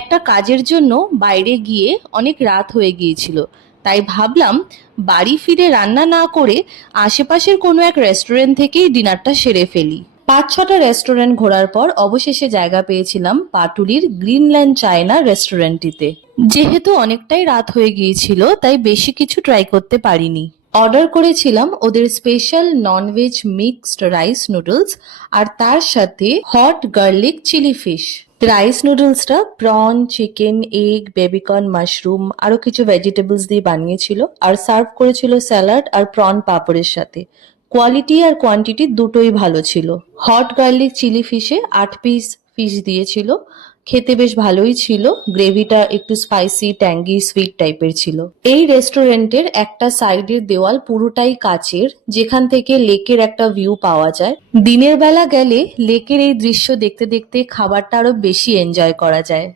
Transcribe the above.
একটা কাজের জন্য বাইরে গিয়ে অনেক রাত হয়ে গিয়েছিল, তাই ভাবলাম বাড়ি ফিরে রান্না না করে আশেপাশের কোনো এক রেস্টুরেন্ট থেকেই ডিনারটা সেরে ফেলি। 5-6টা রেস্টুরেন্ট ঘোরার পর অবশেষে জায়গা পেয়েছিলাম পাটুলির গ্রিনল্যান্ড চায়না রেস্টুরেন্টটিতে। যেহেতু অনেকটাই রাত হয়ে গিয়েছিল তাই বেশি কিছু ট্রাই করতে পারিনি। অর্ডার করেছিলাম ওদের special nonveg mixed rice noodles আর তার সাথে hot garlic chilli fish. Rice নুডলসটা prawn, chicken, egg, baby corn, mushroom আরো কিছু ভেজিটেবলস দিয়ে বানিয়েছিল আর সার্ভ করেছিল স্যালাড আর প্রন পাপড়ের সাথে। কোয়ালিটি আর কোয়ান্টিটি দুটোই ভালো ছিল। হট গার্লিক চিলি ফিশে 8 পিস ফিশ দিয়েছিল, খেতে বেশ ভালোই ছিল। গ্রেভিটা একটু স্পাইসি, ট্যাঙ্গি, সুইট টাইপের ছিল। এই রেস্টুরেন্টের একটা সাইডের দেওয়াল পুরোটাই কাচের, যেখান থেকে লেকের একটা ভিউ পাওয়া যায়। দিনের বেলা গেলে লেকের এই দৃশ্য দেখতে দেখতে খাবারটা আরো বেশি এনজয় করা যায়।